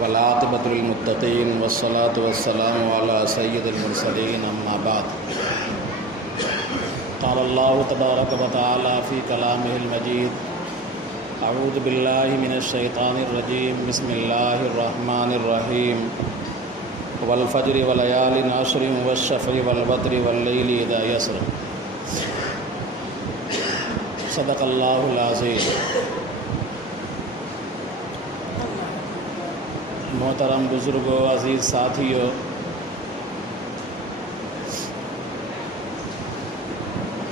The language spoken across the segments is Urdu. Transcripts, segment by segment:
والعاقبۃ للمتقین والصلاۃ والسلام علی سید المرسلین اما بعد قال اللہ تبارک و تعالی فی کلامہ المجید اعوذ باللہ من الشیطان الرجیم بسم اللہ الرحمن الرحیم والفجر وليال عشر والشفع والوتر واللیل اذا یسر صدق اللہ العظیم۔ محترم بزرگوں، عزیز ساتھیوں،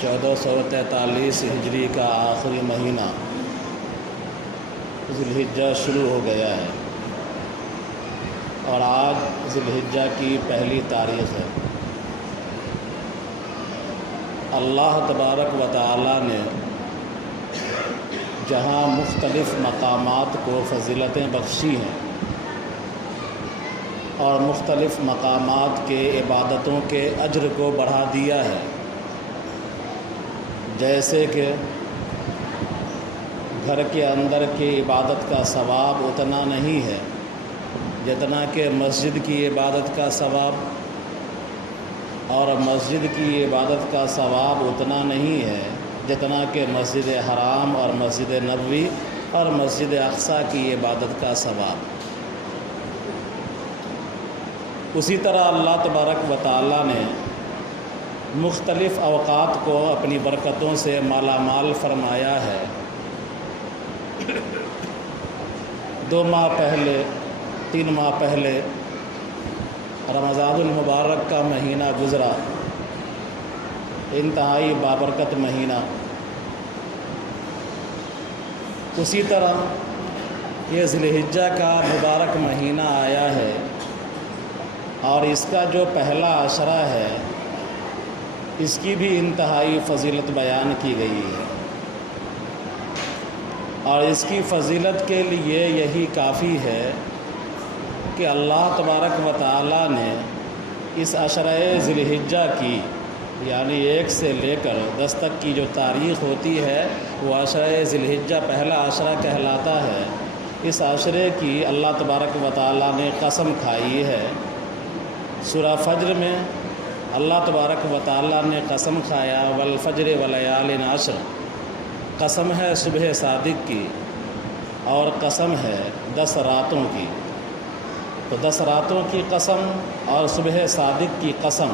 1443 ہجری کا آخری مہینہ ذی الحجہ شروع ہو گیا ہے اور آج ذی الحجہ کی پہلی تاریخ ہے۔ اللہ تبارک و تعالی نے جہاں مختلف مقامات کو فضیلتیں بخشی ہیں اور مختلف مقامات کے عبادتوں کے اجر کو بڑھا دیا ہے، جیسے کہ گھر کے اندر کی عبادت کا ثواب اتنا نہیں ہے جتنا کہ مسجد کی عبادت کا ثواب، اور مسجد کی عبادت کا ثواب اتنا نہیں ہے جتنا کہ مسجد حرام اور مسجد نبوی اور مسجد اقصیٰ کی عبادت کا ثواب۔ اسی طرح اللہ تبارک و تعالیٰ نے مختلف اوقات کو اپنی برکتوں سے مالا مال فرمایا ہے۔ 2 ماہ پہلے 3 ماہ پہلے رمضان المبارک کا مہینہ گزرا، انتہائی بابرکت مہینہ۔ اسی طرح یہ ذی الحجہ کا مبارک مہینہ آیا ہے اور اس کا جو پہلا عشرہ ہے اس کی بھی انتہائی فضیلت بیان کی گئی ہے، اور اس کی فضیلت کے لیے یہی کافی ہے کہ اللہ تبارک و تعالی نے اس عشرہ ذی الحجہ کی، یعنی 1 سے لے کر 10 تک کی جو تاریخ ہوتی ہے وہ عشرہ ذی الحجہ پہلا عشرہ کہلاتا ہے۔ اس عشرے کی اللہ تبارک و تعالی نے قسم کھائی ہے۔ سورہ فجر میں اللہ تبارک و تعالی نے قسم کھایا، والفجر ولیال عشر، قسم ہے صبح صادق کی اور قسم ہے 10 راتوں کی۔ تو 10 راتوں کی قسم اور صبح صادق کی قسم،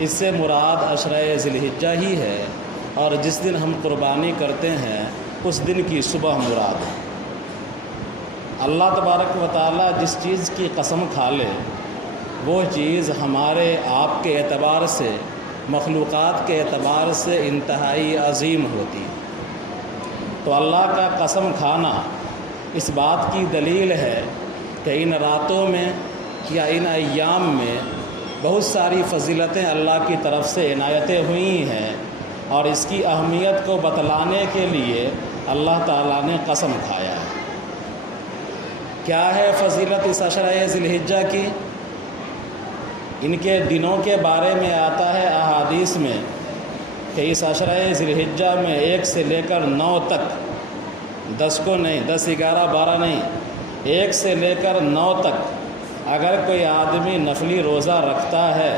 اس سے مراد عشرہ ذی الحجہ ہی ہے، اور جس دن ہم قربانی کرتے ہیں اس دن کی صبح مراد ہے۔ اللہ تبارک و تعالی جس چیز کی قسم کھا لے وہ چیز ہمارے آپ کے اعتبار سے، مخلوقات کے اعتبار سے انتہائی عظیم ہوتی ہے۔ تو اللہ کا قسم کھانا اس بات کی دلیل ہے کہ ان راتوں میں یا ان ایام میں بہت ساری فضیلتیں اللہ کی طرف سے عنایتیں ہوئی ہیں، اور اس کی اہمیت کو بتلانے کے لیے اللہ تعالیٰ نے قسم کھایا ہے۔ کیا ہے فضیلت اس عشرہ ذی الحجہ کی؟ ان کے دنوں کے بارے میں آتا ہے احادیث میں کہ اس عشرہ ذی الحجہ میں 1 سے لے کر 9 تک، 10 کو نہیں، 10 11 12 نہیں، 1 سے لے کر 9 تک اگر کوئی آدمی نفلی روزہ رکھتا ہے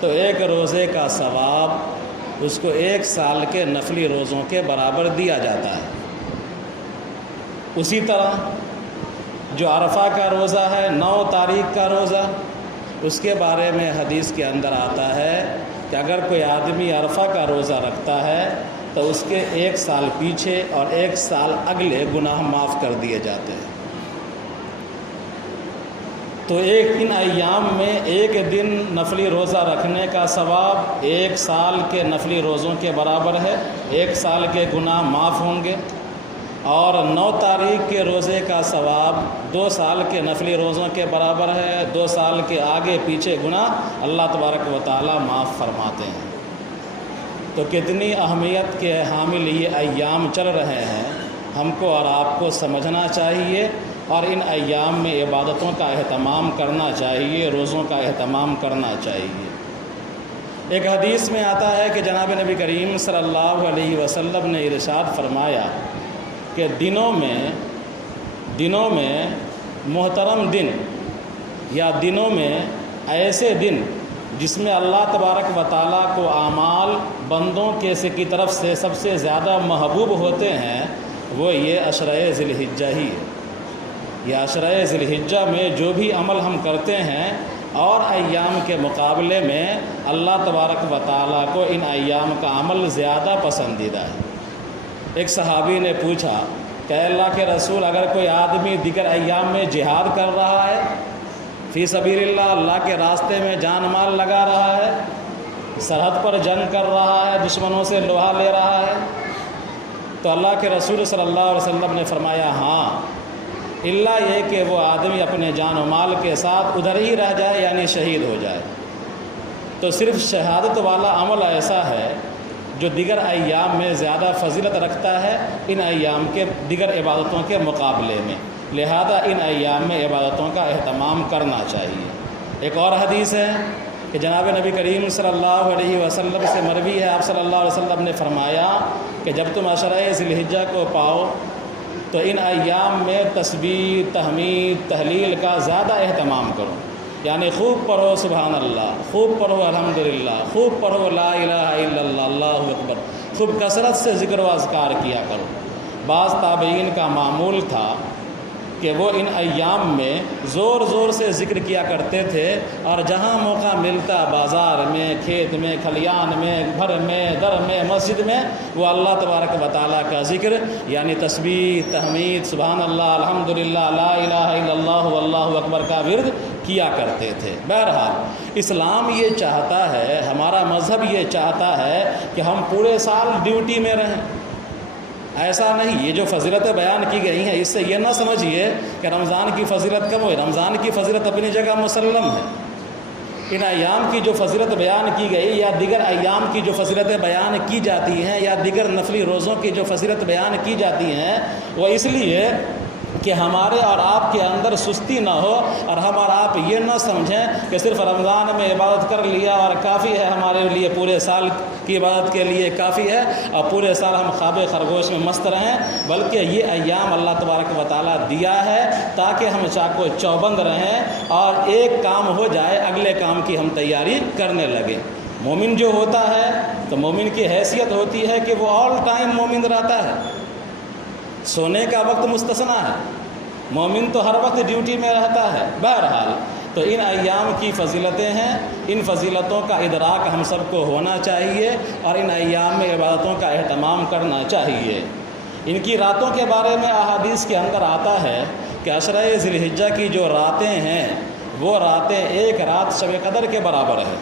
تو 1 روزے کا ثواب اس کو 1 سال کے نفلی روزوں کے برابر دیا جاتا ہے۔ اسی طرح جو عرفہ کا روزہ ہے، 9 تاریخ کا روزہ، اس کے بارے میں حدیث کے اندر آتا ہے کہ اگر کوئی آدمی عرفہ کا روزہ رکھتا ہے تو اس کے 1 سال پیچھے اور 1 سال اگلے گناہ معاف کر دیے جاتے ہیں۔ تو ان ایام میں 1 دن نفلی روزہ رکھنے کا ثواب 1 سال کے نفلی روزوں کے برابر ہے، 1 سال کے گناہ معاف ہوں گے، اور 9 تاریخ کے روزے کا ثواب 2 سال کے نفلی روزوں کے برابر ہے، 2 سال کے آگے پیچھے گناہ اللہ تبارک و تعالی معاف فرماتے ہیں۔ تو کتنی اہمیت کے حامل یہ ایام چل رہے ہیں، ہم کو اور آپ کو سمجھنا چاہیے، اور ان ایام میں عبادتوں کا اہتمام کرنا چاہیے، روزوں کا اہتمام کرنا چاہیے۔ ایک حدیث میں آتا ہے کہ جناب نبی کریم صلی اللہ علیہ وسلم نے ارشاد فرمایا کہ دنوں میں محترم دن یا دنوں میں ایسے دن جس میں اللہ تبارک و تعالیٰ کو اعمال بندوں کی طرف سے سب سے زیادہ محبوب ہوتے ہیں وہ یہ عشرۂ ذی الحجہ ہی ہے۔ یہ عشرۂ ذی الحجہ میں جو بھی عمل ہم کرتے ہیں اور ایام کے مقابلے میں اللہ تبارک و تعالیٰ کو ان ایام کا عمل زیادہ پسندیدہ ہے۔ ایک صحابی نے پوچھا کہ اللہ کے رسول، اگر کوئی آدمی دیگر ایام میں جہاد کر رہا ہے، فی سبیل اللہ کے راستے میں جان مال لگا رہا ہے، سرحد پر جنگ کر رہا ہے، دشمنوں سے لوہا لے رہا ہے، تو اللہ کے رسول صلی اللہ علیہ وسلم نے فرمایا ہاں، الا یہ کہ وہ آدمی اپنے جان و مال کے ساتھ ادھر ہی رہ جائے، یعنی شہید ہو جائے۔ تو صرف شہادت والا عمل ایسا ہے جو دیگر ایام میں زیادہ فضیلت رکھتا ہے ان ایام کے دیگر عبادتوں کے مقابلے میں، لہذا ان ایام میں عبادتوں کا اہتمام کرنا چاہیے۔ ایک اور حدیث ہے کہ جناب نبی کریم صلی اللہ علیہ وسلم سے مروی ہے، آپ صلی اللہ علیہ وسلم نے فرمایا کہ جب تم عشرۂ ذی الحجہ کو پاؤ تو ان ایام میں تسبیح، تحمید، تہلیل کا زیادہ اہتمام کرو، یعنی خوب پڑھو سبحان اللہ، خوب پڑھو الحمدللہ، خوب پڑھو لا الہ الا اللہ، اللہ اکبر، خوب کثرت سے ذکر و اذکار کیا کرو۔ بعض تابعین کا معمول تھا کہ وہ ان ایام میں زور زور سے ذکر کیا کرتے تھے، اور جہاں موقع ملتا بازار میں، کھیت میں، کھلیان میں، گھر میں، در میں، مسجد میں وہ اللہ تبارک و تعالیٰ کا ذکر یعنی تسبیح، تحمید، سبحان اللہ، الحمدللہ، لا الہ الا اللہ، واللہ اکبر کا ورد کیا کرتے تھے۔ بہرحال اسلام یہ چاہتا ہے، ہمارا مذہب یہ چاہتا ہے کہ ہم پورے سال ڈیوٹی میں رہیں۔ ایسا نہیں، یہ جو فضیلتیں بیان کی گئی ہیں اس سے یہ نہ سمجھیے کہ رمضان کی فضیلت کم ہوئی، رمضان کی فضیلت اپنی جگہ مسلم ہے۔ ان ایام کی جو فضیلت بیان کی گئی یا دیگر ایام کی جو فضیلتیں بیان کی جاتی ہیں یا دیگر نفلی روزوں کی جو فضیلت بیان کی جاتی ہیں وہ اس لیے کہ ہمارے اور آپ کے اندر سستی نہ ہو، اور ہم اور آپ یہ نہ سمجھیں کہ صرف رمضان میں عبادت کر لیا اور کافی ہے، ہمارے لیے پورے سال کی عبادت کے لیے کافی ہے اور پورے سال ہم خواب خرگوش میں مست رہیں، بلکہ یہ ایام اللہ تبارک و تعالیٰ دیا ہے تاکہ ہم چاق و چوبند رہیں اور ایک کام ہو جائے اگلے کام کی ہم تیاری کرنے لگیں۔ مومن جو ہوتا ہے تو مومن کی حیثیت ہوتی ہے کہ وہ آل ٹائم مومن رہتا ہے، سونے کا وقت مستثنا ہے، مومن تو ہر وقت ڈیوٹی میں رہتا ہے۔ بہرحال تو ان ایام کی فضیلتیں ہیں، ان فضیلتوں کا ادراک ہم سب کو ہونا چاہیے اور ان ایام میں عبادتوں کا اہتمام کرنا چاہیے۔ ان کی راتوں کے بارے میں احادیث کے اندر آتا ہے کہ عشرۂ ذی الحجہ کی جو راتیں ہیں وہ راتیں ایک رات شب قدر کے برابر ہے،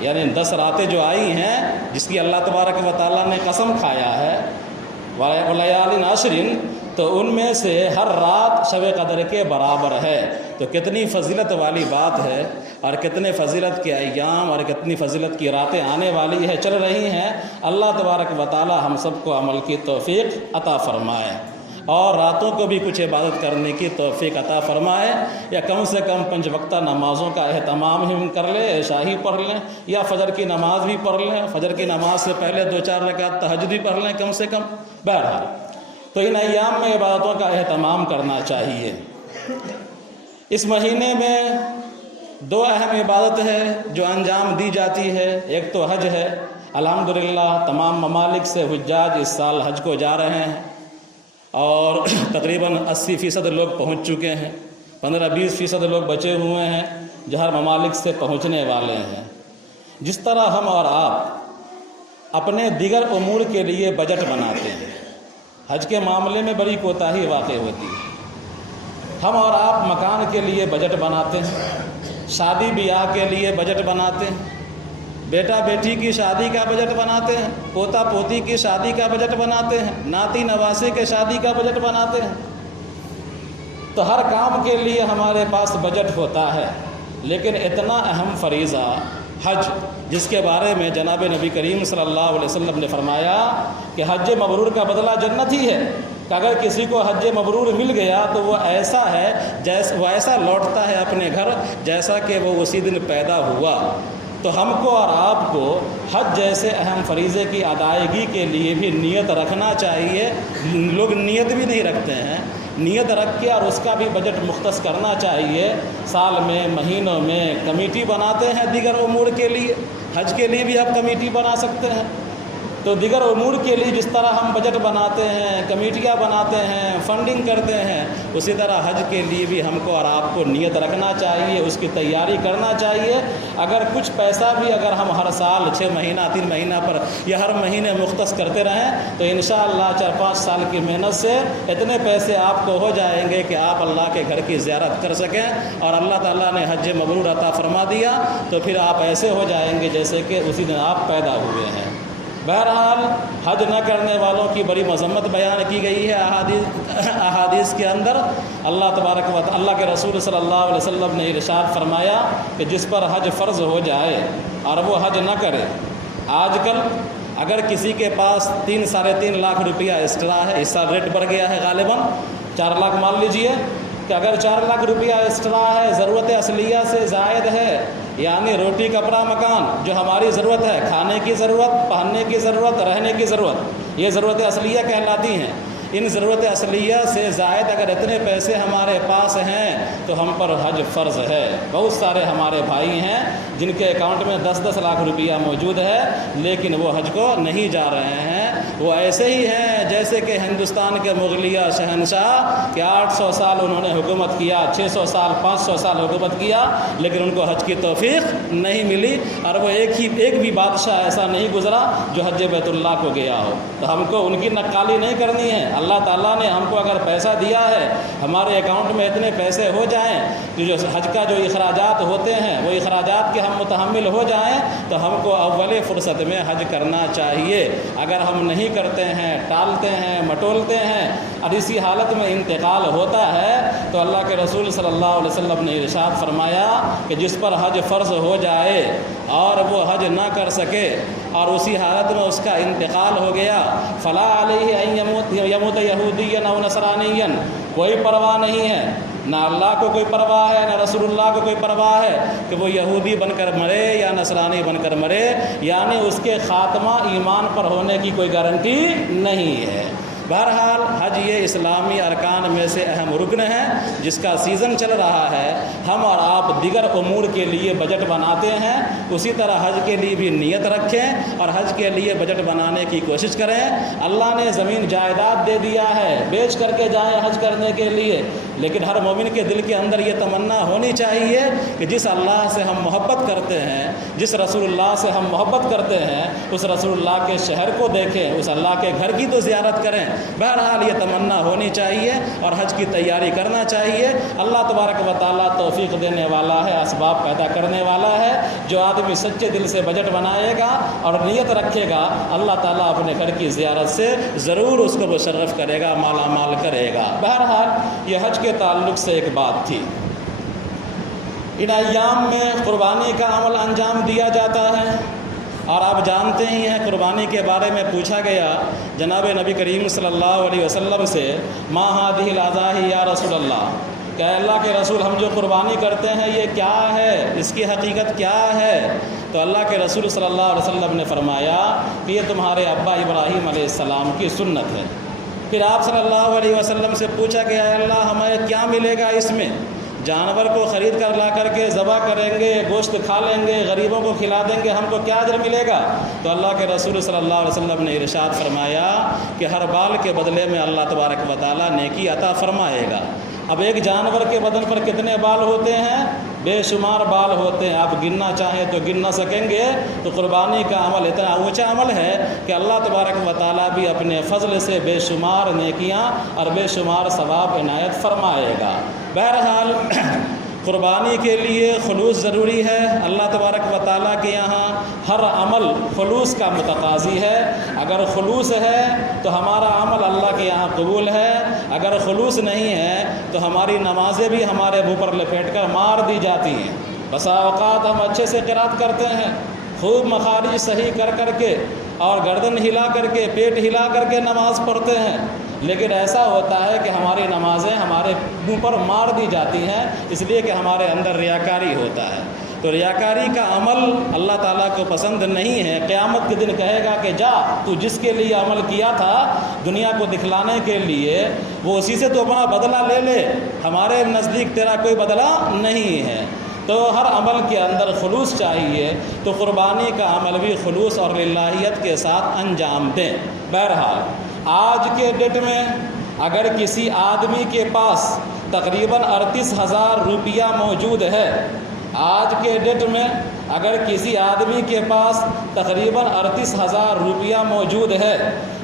یعنی 10 راتیں جو آئی ہیں جس کی اللہ تبارک و تعالیٰ نے قسم کھایا ہے وَلَيَالٍ عَشْرٍ، تو ان میں سے ہر رات شب قدر کے برابر ہے۔ تو کتنی فضیلت والی بات ہے، اور کتنے فضیلت کے ایام اور کتنی فضیلت کی راتیں آنے والی ہے، چل رہی ہیں۔ اللہ تبارک و تعالی ہم سب کو عمل کی توفیق عطا فرمائے اور راتوں کو بھی کچھ عبادت کرنے کی توفیق عطا فرمائے، یا کم سے کم 5 وقتہ نمازوں کا اہتمام ہم کر لیں، عشاء ہی پڑھ لیں یا فجر کی نماز بھی پڑھ لیں، فجر کی نماز سے پہلے 2-4 رکعت تہجد بھی پڑھ لیں کم سے کم۔ بہرحال تو ان ایام میں عبادتوں کا اہتمام کرنا چاہیے۔ اس مہینے میں 2 اہم عبادت ہے جو انجام دی جاتی ہے، ایک تو حج ہے۔ الحمدللہ تمام ممالک سے حجاج اس سال حج کو جا رہے ہیں اور تقریباً 80% لوگ پہنچ چکے ہیں، 15-20% لوگ بچے ہوئے ہیں جو ہر ممالک سے پہنچنے والے ہیں۔ جس طرح ہم اور آپ اپنے دیگر امور کے لیے بجٹ بناتے ہیں، حج کے معاملے میں بڑی کوتاہی واقع ہوتی ہے۔ ہم اور آپ مکان کے لیے بجٹ بناتے ہیں، شادی بیاہ کے لیے بجٹ بناتے ہیں، بیٹا بیٹی کی شادی کا بجٹ بناتے ہیں، پوتا پوتی کی شادی کا بجٹ بناتے ہیں، ناتی نواسے کے شادی کا بجٹ بناتے ہیں۔ تو ہر کام کے لیے ہمارے پاس بجٹ ہوتا ہے، لیکن اتنا اہم فریضہ حج، جس کے بارے میں جناب نبی کریم صلی اللہ علیہ وسلم نے فرمایا کہ حج مبرور کا بدلہ جنت ہی ہے، کہ اگر کسی کو حج مبرور مل گیا تو وہ ایسا ہے وہ ایسا لوٹتا ہے اپنے گھر جیسا کہ وہ اسی دن پیدا ہوا۔ تو ہم کو اور آپ کو حج جیسے اہم فریضے کی ادائیگی کے لیے بھی نیت رکھنا چاہیے۔ لوگ نیت بھی نہیں رکھتے ہیں، نیت رکھ کے اور اس کا بھی بجٹ مختص کرنا چاہیے۔ سال میں، مہینوں میں کمیٹی بناتے ہیں دیگر امور کے لیے، حج کے لیے بھی آپ کمیٹی بنا سکتے ہیں۔ تو دیگر امور کے لیے جس طرح ہم بجٹ بناتے ہیں، کمیٹیاں بناتے ہیں، فنڈنگ کرتے ہیں، اسی طرح حج کے لیے بھی ہم کو اور آپ کو نیت رکھنا چاہیے، اس کی تیاری کرنا چاہیے۔ اگر کچھ پیسہ بھی اگر ہم ہر سال 6 مہینہ 3 مہینہ پر یا ہر مہینے مختص کرتے رہیں تو انشاءاللہ 4-5 سال کی محنت سے اتنے پیسے آپ کو ہو جائیں گے کہ آپ اللہ کے گھر کی زیارت کر سکیں، اور اللہ تعالیٰ نے حج مبرور عطا فرما دیا تو پھر آپ ایسے ہو جائیں گے جیسے کہ اسی دن آپ پیدا ہوئے ہیں۔ بہرحال حج نہ کرنے والوں کی بڑی مذمت بیان کی گئی ہے احادیث کے اندر۔ اللہ تبارک و تعالی، اللہ کے رسول صلی اللہ علیہ وسلم نے ارشاد فرمایا کہ جس پر حج فرض ہو جائے اور وہ حج نہ کرے، آج کل اگر کسی کے پاس 3-3.5 لاکھ روپیہ ایکسٹرا ہے، اس سال ریٹ بڑھ گیا ہے غالباً 4 لاکھ مان لیجئے کہ اگر 4 لاکھ روپیہ ایکسٹرا ہے، ضرورت اصلیہ سے زائد ہے، یعنی روٹی کپڑا مکان جو ہماری ضرورت ہے، کھانے کی ضرورت، پہننے کی ضرورت، رہنے کی ضرورت، یہ ضرورت اصلیہ کہلاتی ہیں۔ ان ضرورت اصلیہ سے زائد اگر اتنے پیسے ہمارے پاس ہیں تو ہم پر حج فرض ہے۔ بہت سارے ہمارے بھائی ہیں جن کے اکاؤنٹ میں 10-10 لاکھ روپیہ موجود ہے لیکن وہ حج کو نہیں جا رہے ہیں۔ وہ ایسے ہی ہیں جیسے کہ ہندوستان کے مغلیہ شہنشاہ کہ 800 سال انہوں نے حکومت کیا، 600 سال 500 سال حکومت کیا، لیکن ان کو حج کی توفیق نہیں ملی، اور وہ ایک بھی بادشاہ ایسا نہیں گزرا جو حج بیت اللہ کو گیا ہو۔ تو ہم کو ان کی نقالی نہیں کرنی ہے۔ اللہ تعالیٰ نے ہم کو اگر پیسہ دیا ہے، ہمارے اکاؤنٹ میں اتنے پیسے ہو جائیں کہ جو حج کا جو اخراجات ہوتے ہیں وہ اخراجات کے ہم متحمل ہو جائیں تو ہم کو اول فرصت میں حج کرنا چاہیے۔ اگر ہم نہیں کرتے ہیں، ٹالتے ہیں، مٹولتے ہیں اور اسی حالت میں انتقال ہوتا ہے تو اللہ کے رسول صلی اللہ علیہ وسلم نے ارشاد فرمایا کہ جس پر حج فرض ہو جائے اور وہ حج نہ کر سکے اور اسی حالت میں اس کا انتقال ہو گیا، فلا علیہ ان یموت یہودیا او نصرانیا، کوئی پرواہ نہیں ہے، نہ اللہ کو کوئی پرواہ ہے نہ رسول اللہ کو کوئی پرواہ ہے کہ وہ یہودی بن کر مرے یا نصرانی بن کر مرے، یعنی اس کے خاتمہ ایمان پر ہونے کی کوئی گارنٹی نہیں ہے۔ بہرحال حج یہ اسلامی ارکان میں سے اہم رکن ہے جس کا سیزن چل رہا ہے۔ ہم اور آپ دیگر امور کے لیے بجٹ بناتے ہیں، اسی طرح حج کے لیے بھی نیت رکھیں اور حج کے لیے بجٹ بنانے کی کوشش کریں۔ اللہ نے زمین جائیداد دے دیا ہے، بیچ کر کے جائیں حج کرنے کے لیے، لیکن ہر مومن کے دل کے اندر یہ تمنا ہونی چاہیے کہ جس اللہ سے ہم محبت کرتے ہیں، جس رسول اللہ سے ہم محبت کرتے ہیں، اس رسول اللہ کے شہر کو دیکھیں، اس اللہ کے گھر کی تو زیارت کریں۔ بہرحال یہ تمنا ہونی چاہیے اور حج کی تیاری کرنا چاہیے۔ اللہ تبارک و تعالیٰ توفیق دینے والا ہے، اسباب پیدا کرنے والا ہے۔ جو آدمی سچے دل سے بجٹ بنائے گا اور نیت رکھے گا، اللہ تعالیٰ اپنے گھر کی زیارت سے ضرور اس کو مشرف کرے گا، مالا مال کرے گا۔ بہرحال یہ حج کے تعلق سے ایک بات تھی۔ ان ایام میں قربانی کا عمل انجام دیا جاتا ہے اور آپ جانتے ہی ہیں قربانی کے بارے میں پوچھا گیا جناب نبی کریم صلی اللہ علیہ وسلم سے، ما هذه الاضاحی یا رسول اللہ، کہ اللہ کے رسول ہم جو قربانی کرتے ہیں یہ کیا ہے، اس کی حقیقت کیا ہے؟ تو اللہ کے رسول صلی اللہ علیہ وسلم نے فرمایا کہ یہ تمہارے ابا ابراہیم علیہ السلام کی سنت ہے۔ پھر آپ صلی اللہ علیہ وسلم سے پوچھا کہ اے اللہ ہمیں کیا ملے گا اس میں؟ جانور کو خرید کر لا کر کے ذبح کریں گے، گوشت کھا لیں گے، غریبوں کو کھلا دیں گے، ہم کو کیا اجر ملے گا؟ تو اللہ کے رسول صلی اللہ علیہ وسلم نے ارشاد فرمایا کہ ہر بال کے بدلے میں اللہ تبارک و تعالیٰ نیکی عطا فرمائے گا۔ اب ایک جانور کے بدن پر کتنے بال ہوتے ہیں؟ بے شمار بال ہوتے ہیں، آپ گننا چاہیں تو گن نہ سکیں گے۔ تو قربانی کا عمل اتنا اونچا عمل ہے کہ اللہ تبارک و تعالیٰ بھی اپنے فضل سے بے شمار نیکیاں اور بے شمار ثواب عنایت فرمائے گا۔ بہرحال قربانی کے لیے خلوص ضروری ہے۔ اللہ تبارک و تعالیٰ کے یہاں ہر عمل خلوص کا متقاضی ہے۔ اگر خلوص ہے تو ہمارا عمل اللہ کے یہاں قبول ہے، اگر خلوص نہیں ہے تو ہماری نمازیں بھی ہمارے منہ پر لپیٹ کر مار دی جاتی ہیں۔ بسا اوقات ہم اچھے سے قرات کرتے ہیں، خوب مخارج صحیح کر کر کے اور گردن ہلا کر کے، پیٹ ہلا کر کے نماز پڑھتے ہیں، لیکن ایسا ہوتا ہے کہ ہماری نمازیں ہمارے منہ پر مار دی جاتی ہیں، اس لیے کہ ہمارے اندر ریاکاری ہوتا ہے۔ تو ریاکاری کا عمل اللہ تعالیٰ کو پسند نہیں ہے۔ قیامت کے دن کہے گا کہ جا، تو جس کے لیے عمل کیا تھا دنیا کو دکھلانے کے لیے، وہ اسی سے تو اپنا بدلہ لے لے، ہمارے نزدیک تیرا کوئی بدلہ نہیں ہے۔ تو ہر عمل کے اندر خلوص چاہیے، تو قربانی کا عمل بھی خلوص اور للہیت کے ساتھ انجام دیں۔ بہرحال آج کے ڈیٹ میں اگر کسی آدمی کے پاس تقریباً 38,000 روپیہ موجود ہے، آج کے ڈیٹ میں اگر کسی آدمی کے پاس تقریباً 38,000 روپیہ موجود ہے،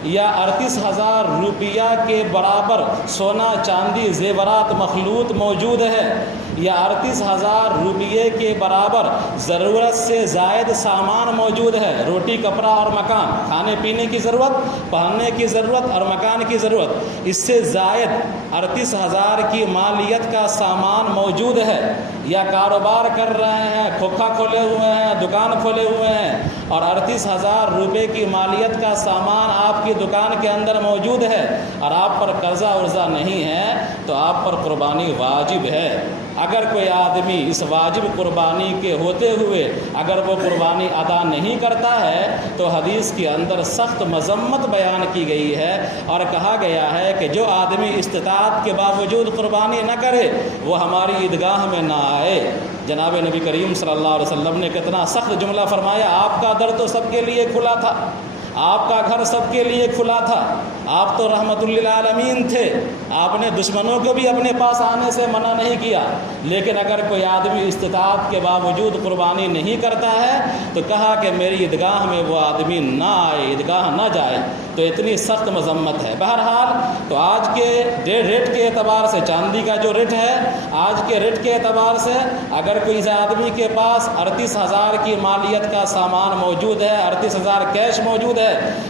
یا 38,000 روپیہ کے برابر سونا چاندی زیورات مخلوط موجود ہے، یا 38,000 روپیے کے برابر ضرورت سے زائد سامان موجود ہے، روٹی کپڑا اور مکان، کھانے پینے کی ضرورت، پہننے کی ضرورت اور مکان کی ضرورت، اس سے زائد 38,000 کی مالیت کا سامان موجود ہے، یا کاروبار کر رہے ہیں، کھوکھا کھولے ہوئے ہیں، دکان کھولے ہوئے ہیں، اور 38,000 روپے کی مالیت کا سامان آپ کی دکان کے اندر موجود ہے، اور آپ پر قرضہ ورضہ نہیں ہے، تو آپ پر قربانی واجب ہے۔ اگر کوئی آدمی اس واجب قربانی کے ہوتے ہوئے اگر وہ قربانی ادا نہیں کرتا ہے، تو حدیث کے اندر سخت مذمت بیان کی گئی ہے، اور کہا گیا ہے کہ جو آدمی استطاعت کے باوجود قربانی نہ کرے وہ ہماری عیدگاہ میں نہ آئے۔ جناب نبی کریم صلی اللہ علیہ وسلم نے کتنا سخت جملہ فرمایا، آپ کا در تو سب کے لیے کھلا تھا، آپ کا گھر سب کے لیے کھلا تھا، آپ تو رحمت للعالمین تھے، آپ نے دشمنوں کو بھی اپنے پاس آنے سے منع نہیں کیا، لیکن اگر کوئی آدمی استطاعت کے باوجود قربانی نہیں کرتا ہے تو کہا کہ میری عیدگاہ میں وہ آدمی نہ آئے، عیدگاہ نہ جائے، تو اتنی سخت مذمت ہے۔ بہرحال تو آج کے ریٹ کے اعتبار سے، چاندی کا جو ریٹ ہے آج کے ریٹ کے اعتبار سے، اگر کوئی آدمی کے پاس 38,000 کی مالیت کا سامان موجود ہے، 38,000 کیش موجود ہے،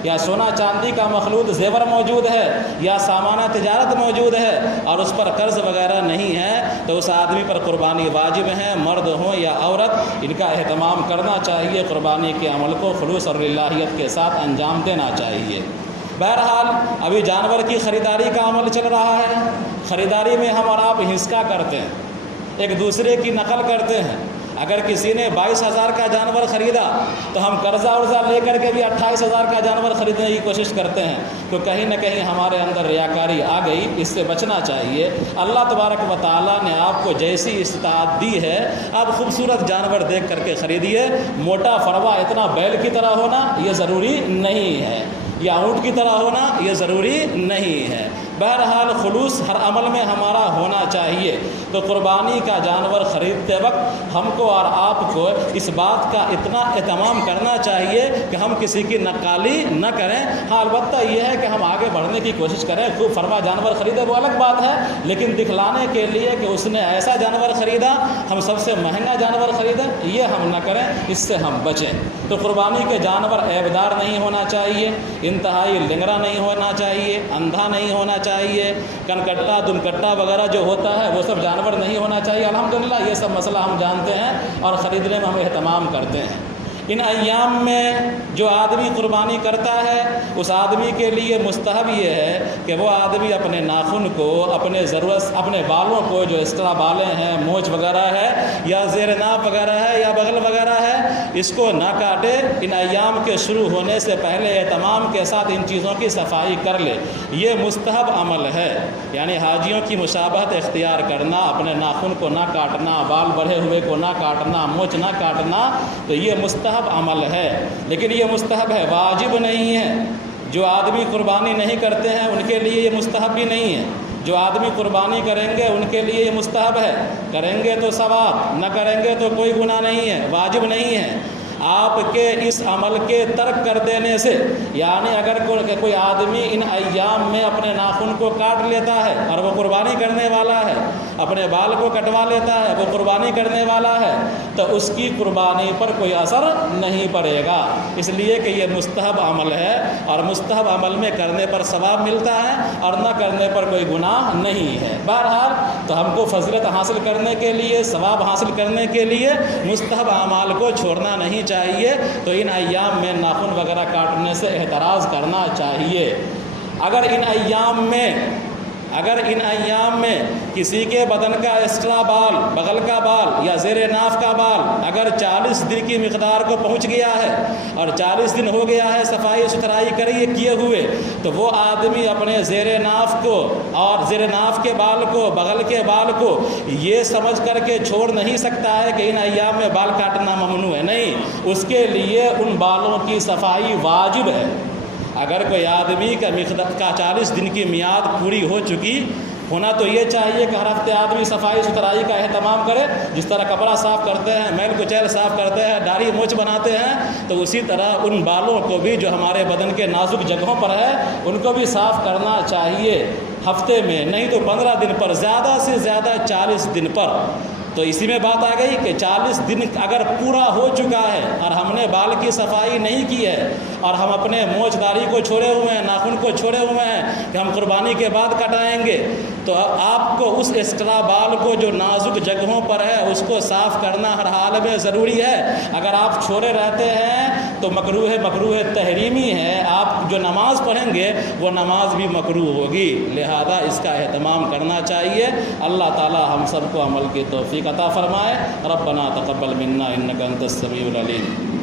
یا سونا چاندی کا مخلوط زیور موجود ہے، یا سامانہ تجارت موجود ہے، اور اس پر قرض وغیرہ نہیں ہے، تو اس آدمی پر قربانی واجب ہے، مرد ہوں یا عورت، ان کا اہتمام کرنا چاہیے، قربانی کے عمل کو خلوص اور للہیت کے ساتھ انجام دینا چاہیے۔ بہرحال ابھی جانور کی خریداری کا عمل چل رہا ہے، خریداری میں ہم اور آپ ہنسکا کرتے ہیں، ایک دوسرے کی نقل کرتے ہیں۔ اگر کسی نے 22,000 کا جانور خریدا تو ہم قرضہ ورضہ لے کر کے بھی 28,000 کا جانور خریدنے کی کوشش کرتے ہیں، تو کہیں نہ کہیں ہمارے اندر ریاکاری آ گئی، اس سے بچنا چاہیے۔ اللہ تبارک و تعالیٰ نے آپ کو جیسی استطاعت دی ہے، آپ خوبصورت جانور دیکھ کر کے خریدیے، موٹا فروا اتنا بیل کی طرح ہونا یہ ضروری نہیں ہے، یا اونٹ کی طرح ہونا یہ ضروری نہیں ہے۔ بہرحال خلوص ہر عمل میں ہمارا ہونا چاہیے۔ تو قربانی کا جانور خریدتے وقت ہم کو اور آپ کو اس بات کا اتنا اہتمام کرنا چاہیے کہ ہم کسی کی نقالی نہ کریں۔ ہاں البتہ یہ ہے کہ ہم آگے بڑھنے کی کوشش کریں، خوب فرما جانور خریدے وہ الگ بات ہے، لیکن دکھلانے کے لیے کہ اس نے ایسا جانور خریدا، ہم سب سے مہنگا جانور خریدیں، یہ ہم نہ کریں، اس سے ہم بچیں۔ تو قربانی کے جانور عیبدار نہیں ہونا چاہیے، انتہائی لنگڑا نہیں ہونا چاہیے، اندھا نہیں ہونا چاہیے، کنکٹا دمکٹا وغیرہ جو ہوتا ہے وہ سب جانور نہیں ہونا چاہیے۔ الحمدللہ یہ سب مسئلہ ہم جانتے ہیں اور خریدنے میں ہم اہتمام کرتے ہیں۔ ان ایام میں جو آدمی قربانی کرتا ہے اس آدمی کے لیے مستحب یہ ہے کہ وہ آدمی اپنے ناخن کو، اپنے بالوں کو جو ایکسٹرا بالیں ہیں، مونچھ وغیرہ ہے یا زیر ناف وغیرہ ہے یا بغل وغیرہ ہے، اس کو نہ کاٹے۔ ان ایام کے شروع ہونے سے پہلے اہتمام کے ساتھ ان چیزوں کی صفائی کر لے، یہ مستحب عمل ہے۔ یعنی حاجیوں کی مشابہت اختیار کرنا، اپنے ناخن کو نہ کاٹنا، بال بڑھے ہوئے کو نہ کاٹنا، مونچھ نہ کاٹنا، تو یہ مستحب عمل ہے، لیکن یہ مستحب ہے، واجب نہیں ہے۔ جو آدمی قربانی نہیں کرتے ہیں ان کے لیے یہ مستحب بھی نہیں ہے، جو آدمی قربانی کریں گے ان کے لیے یہ مستحب ہے، کریں گے تو ثواب، نہ کریں گے تو کوئی گناہ نہیں ہے، واجب نہیں ہے۔ آپ کے اس عمل کے ترک کر دینے سے، یعنی اگر کوئی آدمی ان ایام میں اپنے ناخن کو کاٹ لیتا ہے اور وہ قربانی کرنے والا ہے، اپنے بال کو کٹوا لیتا ہے، وہ قربانی کرنے والا ہے، تو اس کی قربانی پر کوئی اثر نہیں پڑے گا، اس لیے کہ یہ مستحب عمل ہے، اور مستحب عمل میں کرنے پر ثواب ملتا ہے اور نہ کرنے پر کوئی گناہ نہیں ہے۔ بہرحال تو ہم کو فضیلت حاصل کرنے کے لیے، ثواب حاصل کرنے کے لیے مستحب اعمال کو چھوڑنا نہیں چاہیے، تو ان ایام میں ناخن وغیرہ کاٹنے سے احتراز کرنا چاہیے۔ اگر ان ایام میں اگر ان ایام میں کسی کے بدن کا ایکسٹرا بال، بغل کا بال یا زیر ناف کا بال اگر 40 دن کی مقدار کو پہنچ گیا ہے اور 40 دن ہو گیا ہے صفائی ستھرائی کیے ہوئے، تو وہ آدمی اپنے زیر ناف کو اور زیر ناف کے بال کو، بغل کے بال کو یہ سمجھ کر کے چھوڑ نہیں سکتا ہے کہ ان ایام میں بال کاٹنا ممنوع ہے، نہیں، اس کے لیے ان بالوں کی صفائی واجب ہے۔ اگر کوئی آدمی کا 40 دن کی میعاد پوری ہو چکی ہونا تو یہ چاہیے کہ ہر ہفتے آدمی صفائی ستھرائی کا اہتمام کرے، جس طرح کپڑا صاف کرتے ہیں، میل کچیل صاف کرتے ہیں، داڑھی مونچھ بناتے ہیں، تو اسی طرح ان بالوں کو بھی جو ہمارے بدن کے نازک جگہوں پر ہے ان کو بھی صاف کرنا چاہیے ہفتے میں، نہیں تو 15 دن پر، زیادہ سے زیادہ 40 دن پر۔ تو اسی میں بات آ گئی کہ 40 دن اگر پورا ہو چکا ہے اور ہم نے بال کی صفائی نہیں کی ہے اور ہم اپنے مونچھ داڑھی کو چھوڑے ہوئے ہیں، ناخن کو چھوڑے ہوئے ہیں کہ ہم قربانی کے بعد کٹائیں گے، تو آپ کو اس ایکسٹرا بال کو جو نازک جگہوں پر ہے اس کو صاف کرنا ہر حال میں ضروری ہے۔ اگر آپ چھوڑے رہتے ہیں تو مکروہ تحریمی ہے، آپ جو نماز پڑھیں گے وہ نماز بھی مکروہ ہوگی، لہذا اس کا اہتمام کرنا چاہیے۔ اللہ تعالی ہم سب کو عمل کی توفیق عطا فرمائے۔ ربنا تقبل منا انک انت السمیع العلیم۔